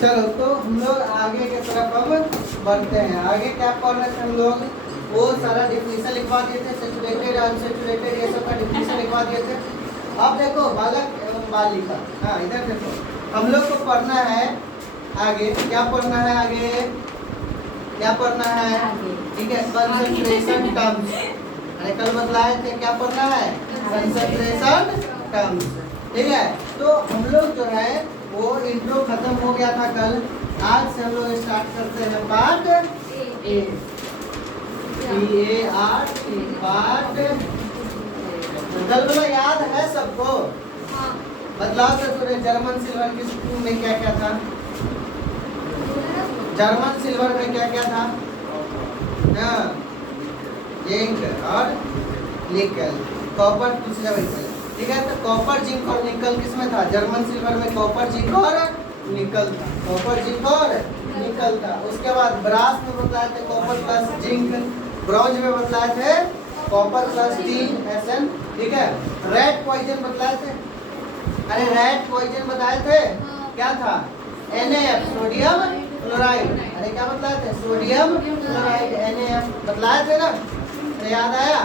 चलो तो हम लोग आगे की तरफ अब बढ़ते हैं। आगे क्या पढ़ रहे थे हम लोग? वो सारा डिफिनीशन लिखवा दिए थे, सैचुरेटेड अनसैचुरेटेड ये सब का डिफिनीशन लिखवा दिए थे। अब देखो बालक एवं बालिका, हाँ इधर देखो हम लोग को पढ़ना है आगे। क्या पढ़ना है आगे? क्या पढ़ना है? ठीक है, कंसंट्रेशन टर्म्स। अरे कल बतलाए थे क्या पढ़ना है? Concentration terms. ठीक है, तो हम लोग जो है वो इंट्रो खत्म हो गया था कल। आज से हम लोग स्टार्ट करते हैं पार्ट ए, पार्ट। कल वाला याद है सबको? बदलाव से थोड़े जर्मन सिल्वर की स्कूल में क्या क्या था? जर्मन सिल्वर में क्या क्या था? जिंक और निकल, कॉपर कुछ जगह। ठीक है, तो कॉपर जिंक और निकल किसमें था? जर्मन सिल्वर में कॉपर जिंक और निकल था। कॉपर जिंक और निकल था। उसके बाद ब्रास में बतलाए थे कॉपर प्लस जिंक। ब्रॉन्ज में बतलाए थे कॉपर प्लस टीन Sn। ठीक है, रेड पॉइजन बतलाए थे। अरे रेड पॉइजन बताए थे क्या था? NaF, sodium chloride. अरे क्या बतलाए थे? सोडियम क्लोराइड NaF बतलाए थे ना? तो याद आया?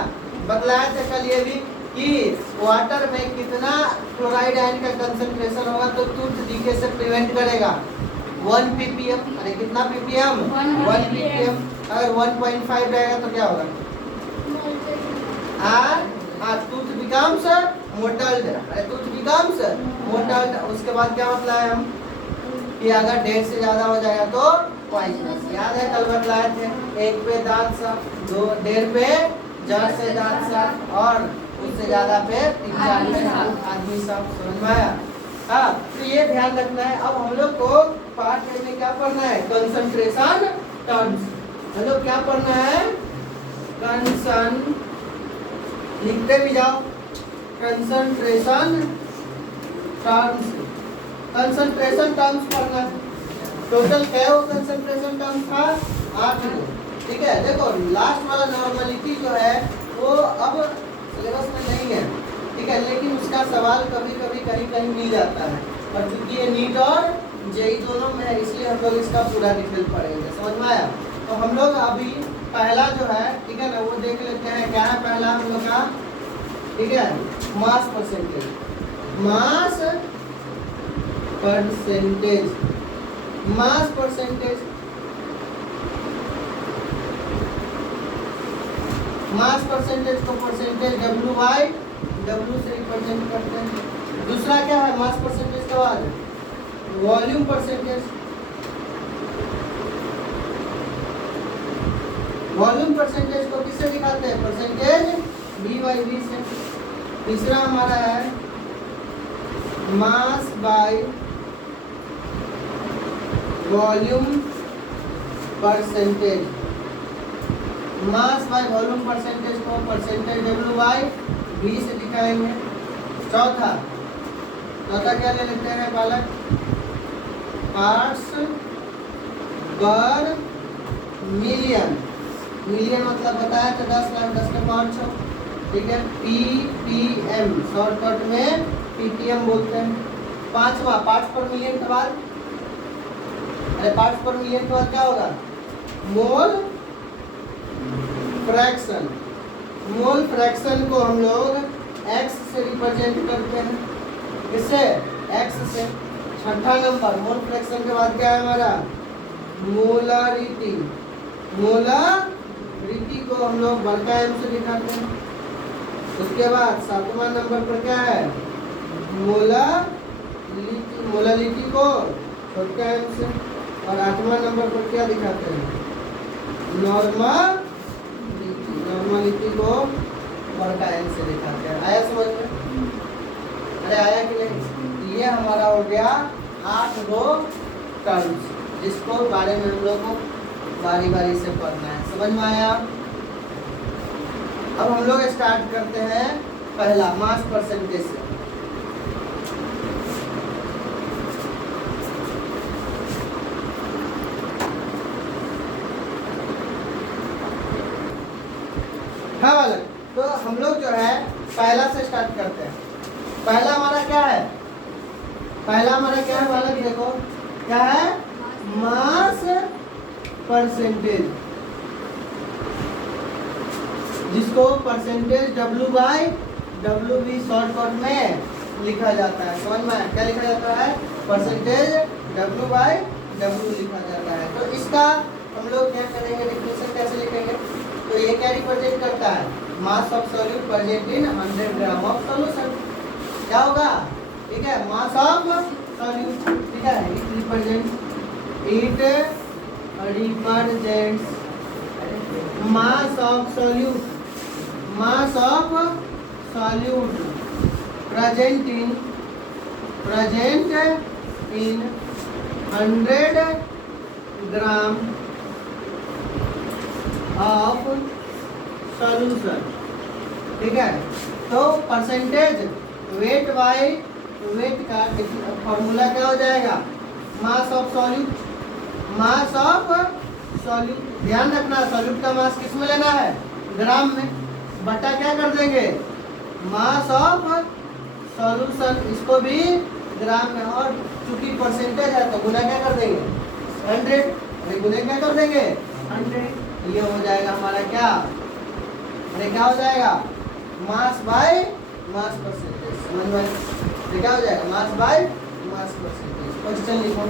बतलाए थे कल ये भी कि वाटर में कितना क्लोराइड आयन का कंसंट्रेशन होगा तो टूथ डीके से प्रिवेंट करेगा? 1 ppm। अरे कितना ppm? 1 ppm। अगर 1.5 रहेगा तो क्या होगा? Tooth becomes mottled. अरे टूथ बिकम्स मोटल्ड। उसके बाद क्या मतलब है हम कि अगर 1.5 से ज्यादा हो जाएगा तो पॉइजनस। याद है कल बतलाए थे? 1 पे दांत साफ, 1.5 पे जड़ से दांत साफ और उससे ज्यादा पे 3-4 पे आदमी साफ। समझ में आया? हाँ, तो ये ध्यान रखना है। अब हम लोग को पार्ट ए में क्या पढ़ना है? Concentration terms. हम लोग क्या पढ़ना है? लिखते भी जाओ, कंसंट्रेशन टर्म्स। कंसंट्रेशन टर्म्स पढ़ना। टोटल क्या हो कंसंट्रेशन टर्म्स था? 8 गो। ठीक है, देखो लास्ट वाला नॉर्मलिटी जो है वो अब सिलेबस में नहीं है। ठीक है, लेकिन उसका सवाल कभी कभी कहीं कहीं मिल जाता है। और चूंकि ये नीट और जेई दोनों में है इसलिए हम लोग इसका पूरा डिटेल पढ़ेंगे। समझ में आया? तो हम लोग अभी पहला जो है, ठीक है ना, वो देख लेते हैं। क्या है पहला हम लोग का? ठीक है, mass percentage. Mass percentage, mass percentage. Mass percentage को परसेंटेज W से रिप्रेजेंट करते हैं। दूसरा क्या है मास परसेंटेज के बाद? Volume percentage. वॉल्यूम परसेंटेज को किससे दिखाते हैं? परसेंटेज V/V से। तीसरा हमारा है mass by volume percentage. Mass by volume percentage को परसेंटेज W/V से दिखाएंगे। चौथा क्या ले लेते हैं बालक? पार्ट्स पर मिलियन। मिलियन मतलब बताया था 10 लाख 10 के पावर 6। ठीक है, ppm शॉर्टकट में ppm बोलते हैं। पांचवा पार्ट्स पर मिलियन के बाद, अरे पार्ट्स पर मिलियन के बाद क्या होगा? Mole fraction. मोल फ्रैक्शन को हम लोग x से रिप्रेजेंट करते हैं। किससे? x से। छठा नंबर मोल फ्रैक्शन के बाद क्या है हमारा? मोलारिटी। मोलारिटी को हम लोग बड़का M से दिखाते हैं। उसके बाद सातवां नंबर पर क्या है? मोलालिटी। मोलालिटी को छोटा M से। और आठवां नंबर पर क्या दिखाते हैं? नॉर्मलिटी। नॉर्मलिटी को बड़का M से दिखाते हैं। आया समझ में? अरे आया कि नहीं? ये हमारा हो गया 8 गो टर्म्स जिसको बारे में हम लोग को बारी बारी से पढ़ना है। समझ में आया? अब हम लोग स्टार्ट करते हैं पहला मास परसेंटेज से। हाँ बालक, तो हम लोग जो है पहला से स्टार्ट करते हैं। पहला हमारा क्या है? पहला हमारा क्या है बालक? देखो क्या है? परसेंटेज, जिसको परसेंटेज W/W शॉर्टकट में लिखा जाता है। समझ में क्या लिखा जाता है? परसेंटेज W/W लिखा जाता है। तो इसका हम लोग क्या करेंगे, डिफिनेशन कैसे लिखेंगे? तो ये क्या रिप्रेजेंट करता है? Mass of solute present in 100 gram of solution. क्या होगा? ठीक है, मास ऑफ सॉल्यूट, ठीक है, it represents mass of solute present in 100 gram of solution. ठीक है, तो परसेंटेज वेट बाय वेट का फॉर्मूला क्या हो जाएगा? Mass of solute, mass of solute, ध्यान रखना सॉल्यूट का मास किस में लेना है? ग्राम में, बटा क्या कर देंगे? मास ऑफ सॉल्यूशन, इसको भी ग्राम में, और चूंकि परसेंटेज है तो गुना क्या कर देंगे? 100, अरे गुना क्या कर देंगे? 100। ये हो जाएगा हमारा क्या? अरे क्या हो जाएगा? Mass by mass percentage. समझ में? ये क्या हो जाएगा? Mass by mass percentage. Question लिखो।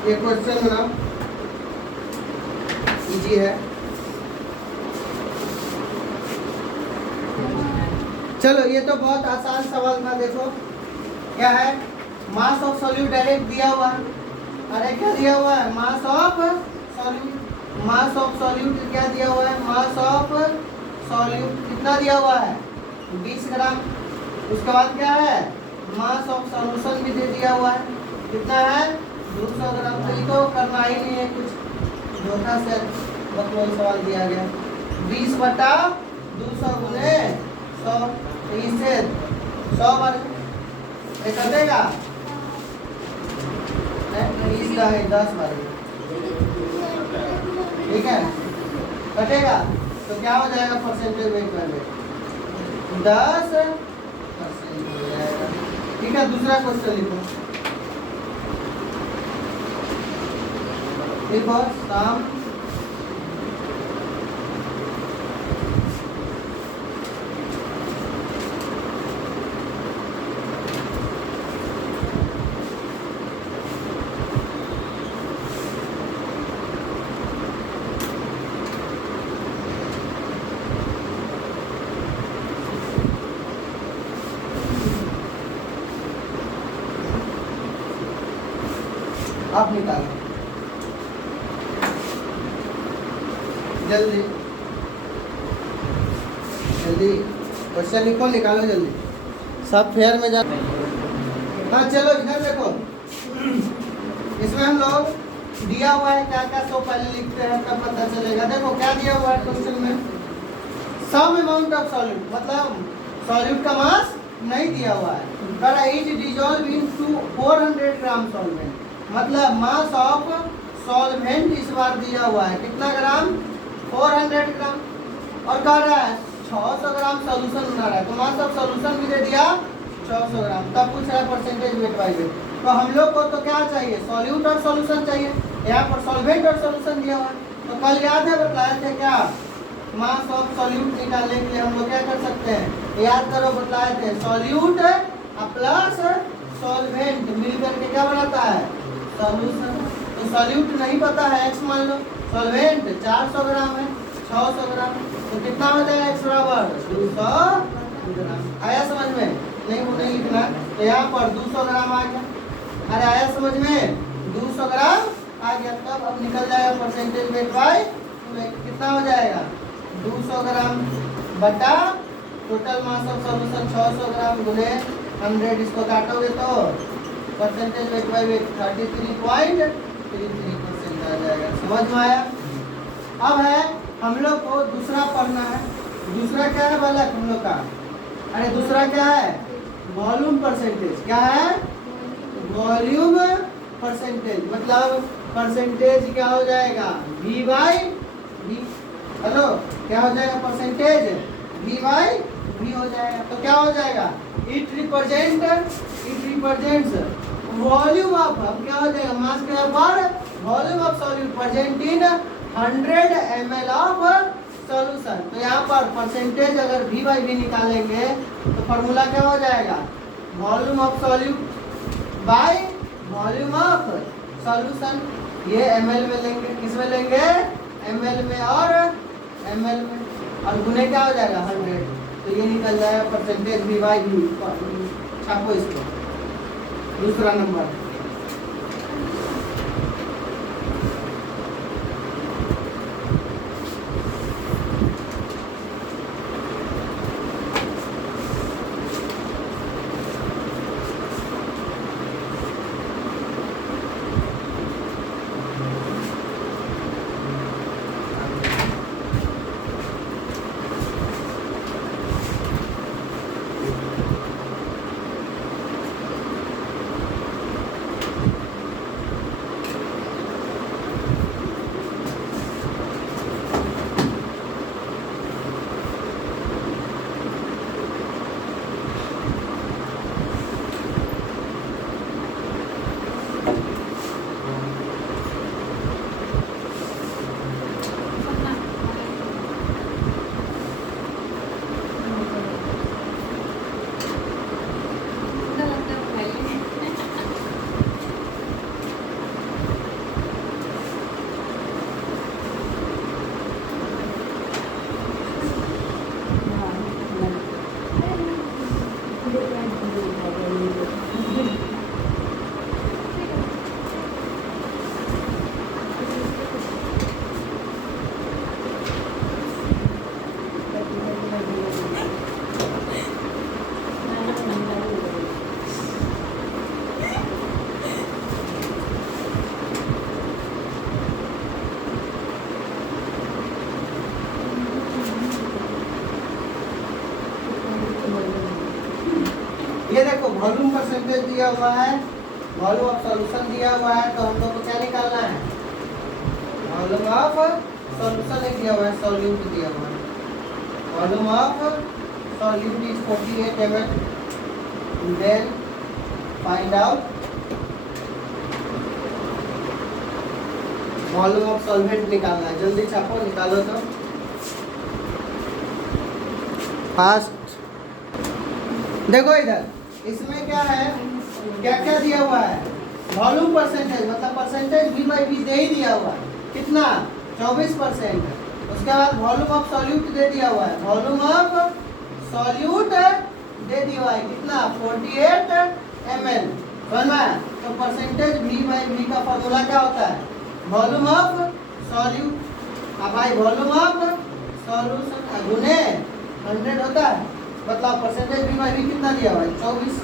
ये क्वेश्चन ना इजी है। चलो ये तो बहुत आसान सवाल था। देखो क्या है? मास ऑफ सॉल्यूट डायरेक्ट दिया हुआ है। अरे क्या दिया हुआ है? Mass of solute. Mass of solute क्या दिया हुआ है? मास ऑफ सॉल्यूट कितना दिया हुआ है? 20 ग्राम। उसके बाद क्या है? मास ऑफ सॉल्यूशन भी दे दिया हुआ है। कितना है? 200 ग्राम। तो ये तो करना ही नहीं है कुछ, धोखा से बकवास सवाल दिया गया। 20/200 गुने 100, तो इससे 100 बार ये कर देगा। 20 का है 10 बार, ठीक है, कटेगा तो क्या हो जाएगा? परसेंटेज वेट वैल्यू 10% हो जाएगा। ठीक है, दूसरा क्वेश्चन लिखो। देखो शाम आप निकालो जल्दी जल्दी, क्वेश्चन लिखो, निकालो जल्दी, सब फेयर में जा। हाँ चलो इधर देखो, इसमें हम लोग दिया हुआ है क्या क्या, तो पहले लिखते हैं तब पता चलेगा। देखो क्या दिया हुआ है क्वेश्चन में? सम अमाउंट ऑफ सॉल्यूट, मतलब सॉल्यूट का मास नहीं दिया हुआ है। पर it dissolve in 400 gram solvent, मतलब मास ऑफ सॉल्वेंट इस बार दिया हुआ है कितना ग्राम? 400 ग्राम। और कह रहा है 600 ग्राम सॉल्यूशन बना रहा है, तो मास ऑफ सॉल्यूशन भी दे दिया 600 ग्राम। तब पूछ रहा है परसेंटेज वेट बाय वेट। तो हम लोग को तो क्या चाहिए? सॉल्यूट और सॉल्यूशन चाहिए। यहाँ पर सॉल्वेंट और सॉल्यूशन दिया हुआ है। तो कल याद है बतलाए थे क्या? मास ऑफ सॉल्यूट निकालने के लिए हम लोग क्या कर सकते हैं? याद करो, बतलाए थे सॉल्यूट प्लस सॉल्वेंट मिल करके क्या बनाता है? सॉल्यूशन। तो सॉल्यूट नहीं पता है, x मान लो। सॉल्वेंट 400 ग्राम है, 600 ग्राम, तो कितना हो जाएगा x बराबर 200 ग्राम। आया समझ में? नहीं वो नहीं लिखना, तो यहाँ पर 200 ग्राम आ गया। अरे आया समझ में? 200 ग्राम आ गया। तब अब निकल जाएगा परसेंटेज वेट बाय कितना हो जाएगा? 200 ग्राम बटा टोटल मास ऑफ सॉल्यूशन 600 ग्राम गुने 100। इसको काटोगे तो परसेंटेज वेट बाय वेट 33.33% आ जाएगा। समझ में आया? अब है हम लोग को दूसरा पढ़ना है। दूसरा क्या है बालक हम लोग का? अरे दूसरा क्या है? Volume percentage. क्या है? Volume percentage. मतलब परसेंटेज क्या हो जाएगा? V by V। हेलो क्या हो जाएगा? परसेंटेज V बाई V हो जाएगा। तो क्या हो जाएगा? इट रिप्रेजेंट्स वॉल्यूम ऑफ, हम क्या हो जाएगा? मास के ऊपर volume of solute present in 100 ml of solution. तो यहाँ पर परसेंटेज अगर V बाई V निकालेंगे तो फॉर्मूला क्या हो जाएगा? Volume of solute by volume of solution. ये ml में लेंगे, किस में लेंगे? ml में और ml में, और गुने क्या हो जाएगा? 100। तो ये निकल जाएगा परसेंटेज V बाई V। छापो इसको, दूसरा नंबर। ये देखो वॉल्यूम परसेंटेज दिया हुआ है, वॉल्यूम ऑफ सॉल्यूशन दिया हुआ है, तो हम लोग को क्या निकालना है? वॉल्यूम ऑफ सॉल्यूशन एक दिया हुआ है, सॉल्यूट दिया हुआ है। Volume of solute is 48 ml। Then find out volume of solvent निकालना है। जल्दी छापो, निकालो तो फास्ट। देखो इधर इसमें क्या है, क्या क्या दिया हुआ है? वॉल्यूम परसेंटेज, मतलब परसेंटेज V बाई V दे ही दिया हुआ है। कितना? 24%। उसके बाद वॉल्यूम ऑफ सॉल्यूट दे दिया हुआ है, वॉल्यूम ऑफ सॉल्यूट दे दिया हुआ है कितना? 48 ml। समझ में? तो परसेंटेज V बाई V का फॉर्मूला क्या होता है? वॉल्यूम ऑफ सॉल्यूट अब भाई वॉल्यूम ऑफ सॉल्यूशन गुने 100 होता है। मतलब परसेंटेज V बाई V कितना दिया हुआ है? 24।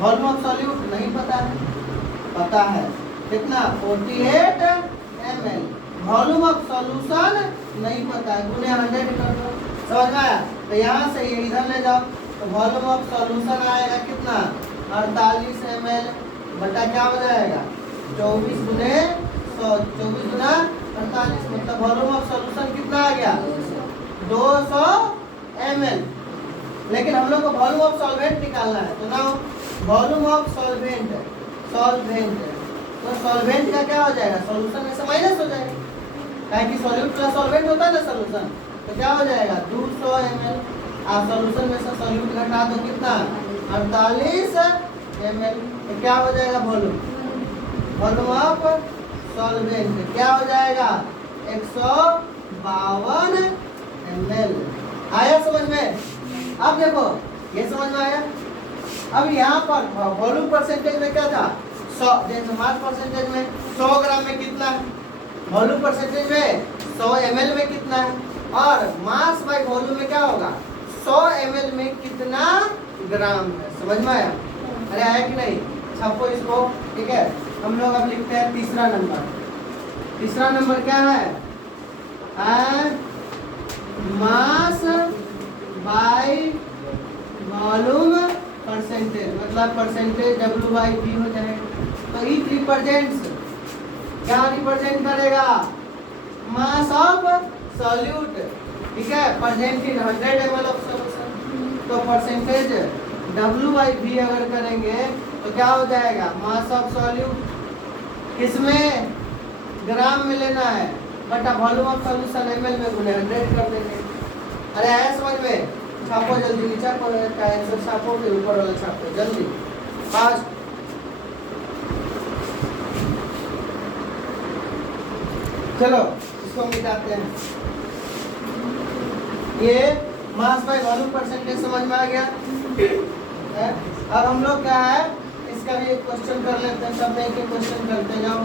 वॉल्यूम ऑफ सॉल्यूट नहीं पता है, पता है कितना? 48 ml। वॉल्यूम ऑफ सॉल्यूशन नहीं पता है, गुने 100 कर दो। समझ में आया? तो यहाँ से ये इधर ले जाओ, तो वॉल्यूम ऑफ सॉल्यूशन आएगा कितना? 48 ml बटा क्या हो जाएगा? 24 गुने 100, 24 गुना 48, मतलब वॉल्यूम ऑफ सॉल्यूशन कितना आ गया? 200 ml। लेकिन हम लोग को वॉल्यूम ऑफ सॉल्वेंट निकालना है, तो ना वॉल्यूम ऑफ सॉल्वेंट तो सॉल्वेंट का क्या हो जाएगा? सॉल्यूशन में से माइनस हो जाएगा, काहे कि सॉल्यूट प्लस सॉल्वेंट होता है ना सॉल्यूशन। तो क्या हो जाएगा? 200 ml। आप सॉल्यूशन में से सॉल्यूट घटा दो कितना? 48 ml, तो क्या हो जाएगा वॉल्यूम? वॉल्यूम ऑफ सॉल्वेंट क्या हो जाएगा? 152 ml। आया समझ में? अब देखो ये समझ में आया। अब यहाँ पर वॉल्यूम परसेंटेज में क्या था? 100, जैसे मास परसेंटेज में 100 ग्राम में कितना है, वॉल्यूम परसेंटेज में 100 ml में कितना है, और मास बाय वॉल्यूम में क्या होगा? 100 ml में कितना ग्राम है। समझ में आया? अरे आया कि नहीं? छापो इसको। ठीक है, हम लोग अब लिखते हैं तीसरा नंबर। तीसरा नंबर क्या है? मास बाय वॉल्यूम परसेंटेज, मतलब परसेंटेज W/V हो जाएगा। तो इट रिप्रेजेंट्स, क्या रिप्रेजेंट करेगा? Mass of solute. ठीक है, present in 100 ml of solution. तो परसेंटेज W/V अगर करेंगे तो क्या हो जाएगा? मास ऑफ सॉल्यूट किसमें? ग्राम में लेना है, बटा वॉल्यूम ऑफ सॉल्यूशन ml में गुने 100 कर देंगे। अरे आया समझ में? छापो जल्दी, नीचे का आंसर छापो, फिर ऊपर वाला छापो जल्दी, फास्ट। चलो इसको मिटाते हैं। ये मास बाय वॉल्यूम परसेंटेज समझ में आ गया है? अब हम लोग क्या है, इसका भी एक क्वेश्चन कर लेते हैं। सब में एक एक क्वेश्चन करते जाओ,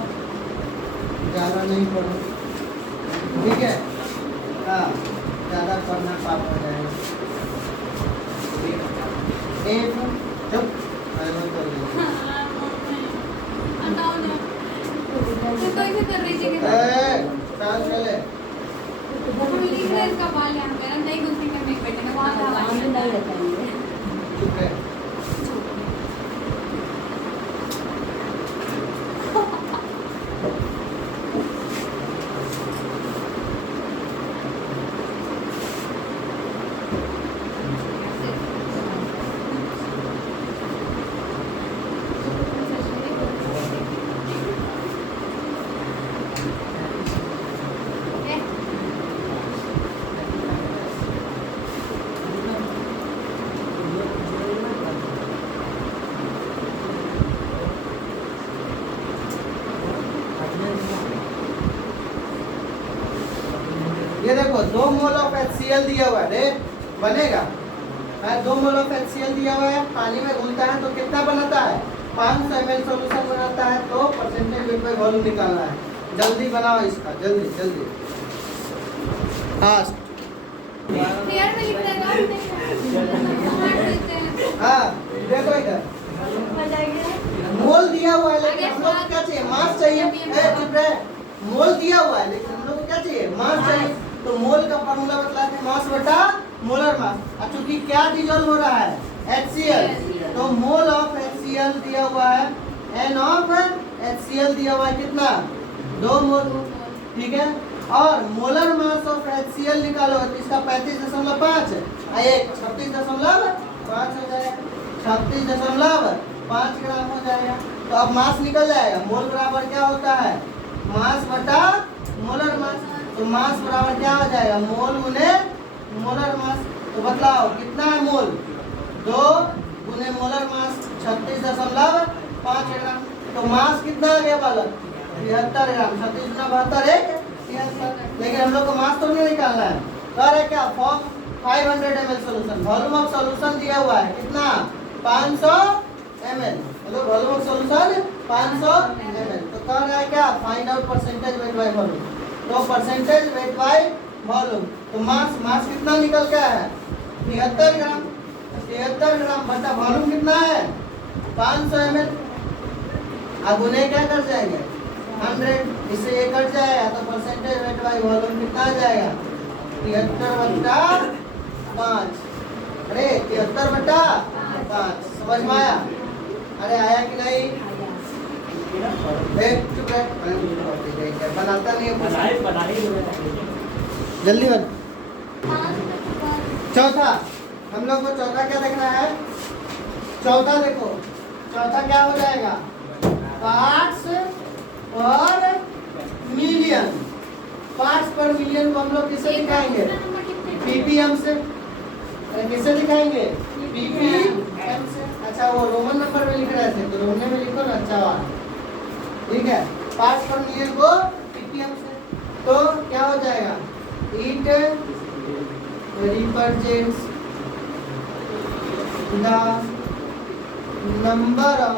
ज़्यादा नहीं पढ़ो। ठीक है, हाँ ज़्यादा पढ़ना पाप हो जाएगा। एक चुप चले चुप है। ये देखो 2 मोल ऑफ HCl दिया हुआ है, रे बनेगा। 2 मोल ऑफ HCl दिया हुआ है, पानी में घुलता है तो कितना बनाता है? 500 ml सॉल्यूशन बनाता है। तो परसेंटेज वेट बाय वॉल्यूम निकालना है। जल्दी बनाओ इसका, जल्दी जल्दी फास्ट। हाँ देखो इधर मोल दिया हुआ है, लेकिन हम लोग को क्या चाहिए? मास चाहिए। चुप रहे। मोल दिया हुआ है लेकिन हम लोग को क्या चाहिए? मास चाहिए। तो मोल का फॉर्मूला बतलाते हैं, मास बटा मोलर मास। और चूंकि क्या डिजोल्व हो रहा है? HCl। तो मोल ऑफ HCl दिया हुआ है, N ऑफ HCl दिया हुआ है कितना? 2 मोल। ठीक है, और मोलर मास ऑफ HCl निकालो तो इसका 35.5 है, 36.5 हो जाएगा, 36.5 ग्राम हो जाएगा। तो अब मास निकल जाएगा। मोल बराबर क्या होता है? मास बटा मोलर मास। तो मास बराबर क्या हो जाएगा? मोल गुने मोलर मास। तो बतलाओ कितना है मोल? 2 गुने मोलर मास 36.5 ग्राम। तो मास कितना आ गया बालक? 73 ग्राम। 36 गुना 72 है 73। लेकिन हम लोग को मास तो नहीं निकालना है। कह रहे क्या? Form 500 ml solution, volume of solution दिया हुआ है कितना? 500 ml। मतलब वॉल्यूम ऑफ सोल्यूशन 500 ml। तो कह रहा है क्या? Find out percentage weight by volume. तो परसेंटेज वेट बाय वॉल्यूम, तो मास कितना निकल गया है? 73 ग्राम। 73 ग्राम बटा वॉल्यूम कितना है? 500 ml। अब उन्हें क्या कर जाएंगे? 100, इससे ये कट जाएगा तो परसेंटेज वेट बाय वॉल्यूम कितना आ जाएगा? 73/5। अरे 73/5 समझ में आया? अरे आया कि नहीं? चुप रहे, बनाता नहीं है। जल्दी बन। चौथा, हम लोग को चौथा क्या देखना है? चौथा देखो, चौथा क्या हो जाएगा? पार्ट्स पर मिलियन। पार्ट्स पर मिलियन को हम लोग किससे दिखाएंगे? ppm से। किससे दिखाएंगे? ppm ppm से। अच्छा वो रोमन नंबर में लिख रहे थे तो रोमन में लिखो ना 4, ठीक है। पार्ट्स पर मिलियन को ppm से, तो क्या हो जाएगा, it represents the number of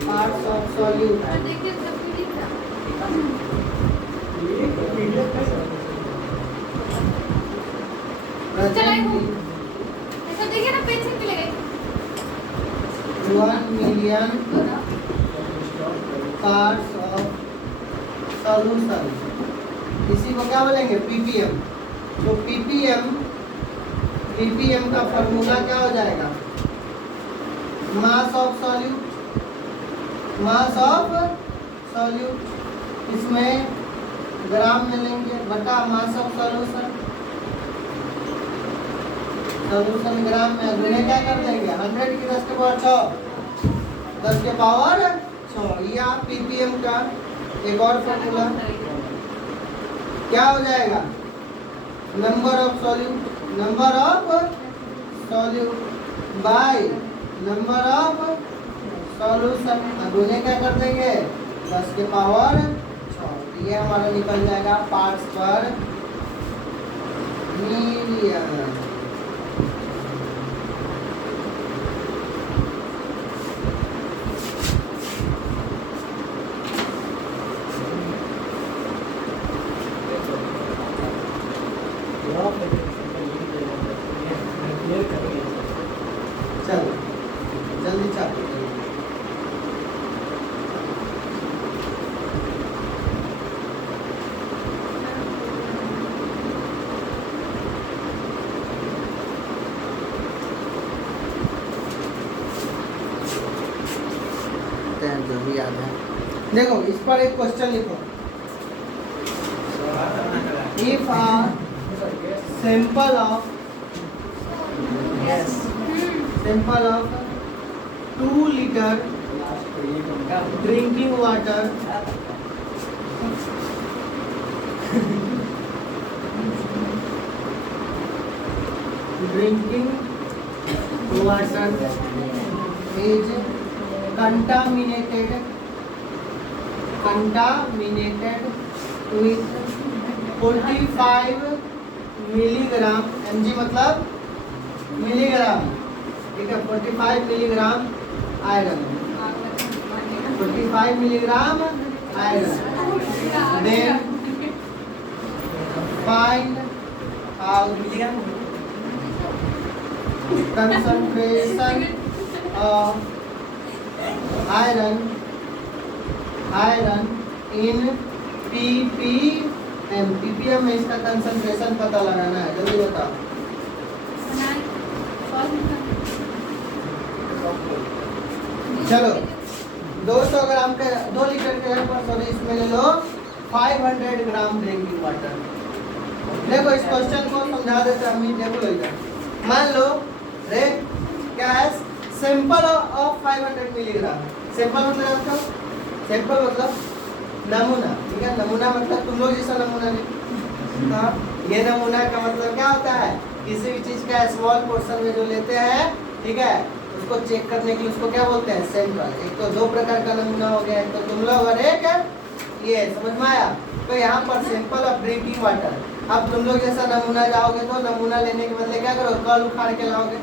parts of solute. ऐसा देखिए ना, पेन से मिलेगा 1 million parts of solution, इसी को क्या बोलेंगे, ppm। तो ppm का फॉर्मूला क्या हो जाएगा, मास ऑफ सॉल्यूट, इसमें ग्राम में लेंगे बटा मास ऑफ सॉल्यूशन ग्राम में, गुने क्या कर देंगे 100 की 10 के पावर 6, 10 के पावर 6। या ppm का एक और फॉर्मूला क्या हो जाएगा, number of solute by number of solution, गुने क्या कर देंगे 10 के पावर 6। ये हमारा निकल जाएगा पार्ट्स पर मिलियन। चलो जल्दी चालू जो भी याद है। देखो इस पर एक क्वेश्चन लिखो, if a sample of 2 liter drinking water is contaminated with 45 milligram, mg मतलब मिलीग्राम, ठीक है, 45 milligram iron, 45 milligram iron, then find out concentration of iron in ppm में इसका कंसंट्रेशन पता लगाना है, जल्दी बताओ। चलो 200 ग्राम के 2 लीटर के पर सॉरी इसमें ले लो 500 ग्राम ड्रिंकिंग वाटर। देखो इस क्वेश्चन को समझा देते हैं हम, देखो इधर मान लो रे क्या है, सैंपल ऑफ 500 मिलीग्राम। सैंपल मतलब आपका, सैंपल मतलब नमूना, ठीक है, नमूना मतलब तुम लोग जैसा नमूना नहीं। हाँ, ये नमूना का मतलब क्या होता है, किसी भी चीज का स्मॉल पोर्शन में जो लेते हैं, ठीक है, उसको चेक करने के लिए उसको क्या बोलते हैं, सैंपल। एक तो 2 प्रकार का नमूना हो गया, एक तो तुम लोग और एक ये, समझ में आया। तो यहाँ पर सैंपल ऑफ ड्रिंकिंग वाटर, अब तुम लोग जैसा नमूना जाओगे तो नमूना लेने के बदले क्या करो, कल उखाड़ के लाओगे।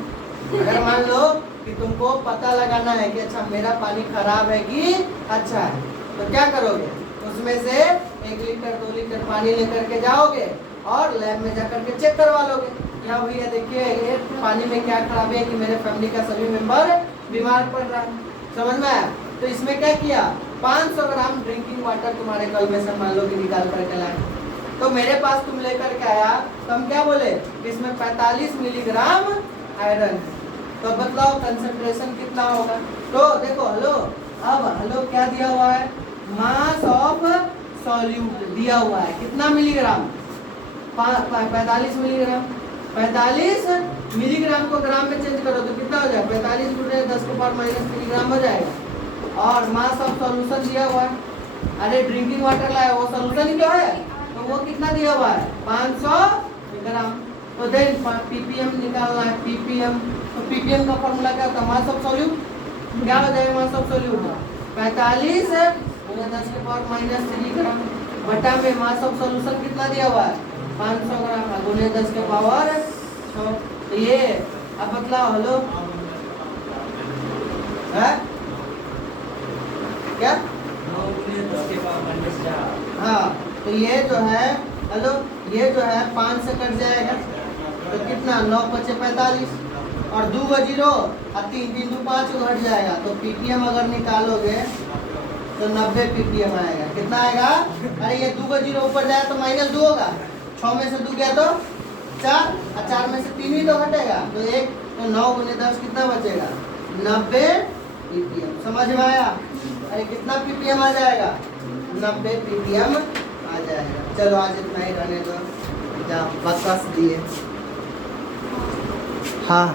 अगर मान लो कि तुमको पता लगाना है कि अच्छा मेरा पानी खराब है कि अच्छा है, तो क्या करोगे, उसमें से 1 लीटर 2 लीटर पानी लेकर के जाओगे और लैब में जाकर के चेक करवा लोगे। यहाँ भैया देखिए ये पानी में क्या खराबी है कि मेरे फैमिली का सभी मेंबर बीमार पड़ रहा है, समझ में आया। तो इसमें क्या किया, 500 ग्राम ड्रिंकिंग वाटर तुम्हारे कल में से मान लो कि निकाल करके लाए, तो मेरे पास तुम लेकर के आया, तो हम क्या बोले इसमें 45 मिलीग्राम आयरन, तो बताओ कंसंट्रेशन कितना होगा। तो देखो हेलो, अब हेलो क्या दिया हुआ है, मास ऑफ सॉल्यूट दिया हुआ है, कितना मिलीग्राम, 45 मिलीग्राम। 45 मिलीग्राम को ग्राम में चेंज करो तो कितना हो जाए, 45 गुणे 10 के पावर माइनस मिलीग्राम हो जाएगा। और मास ऑफ सॉल्यूशन दिया हुआ है, अरे ड्रिंकिंग वाटर लाया वो सॉल्यूशन ही तो है, तो वो कितना दिया हुआ है 500 ग्राम। तो देन पीपीएम निकालना है, पीपीएम। तो पीपीएम का फॉर्मूला क्या होता है? Mass of solute. क्या हो जाएगा मास ऑफ सॉल्यूट? 45 है 10 के पावर -3 ग्राम बटा में मास ऑफ सॉल्यूशन कितना दिया हुआ है? 500 ग्राम गुने 10 के पावर 6। तो ये अब बतलाओ, हेलो है क्या? हाँ, तो ये जो है, हेलो, ये जो है 5 से कट जाएगा तो कितना? 9 × 45 और 2 का 0 और 3 3 2 5 घट जाएगा। तो पीपीएम अगर निकालोगे तो 90 पीपीएम आएगा। कितना आएगा? अरे ये 2 का 0 ऊपर जाए तो -2 होगा। 6 में से 2 गया तो 4 और 4 में से 3 ही तो घटेगा तो 1। तो 9 × 10 कितना बचेगा? 90 पीपीएम। समझ में आया? अरे कितना पीपीएम आ जाएगा? 90 पीपीएम आ जाएगा। चलो आज इतना ही रहने दो, जा बकवास दिए। हाँ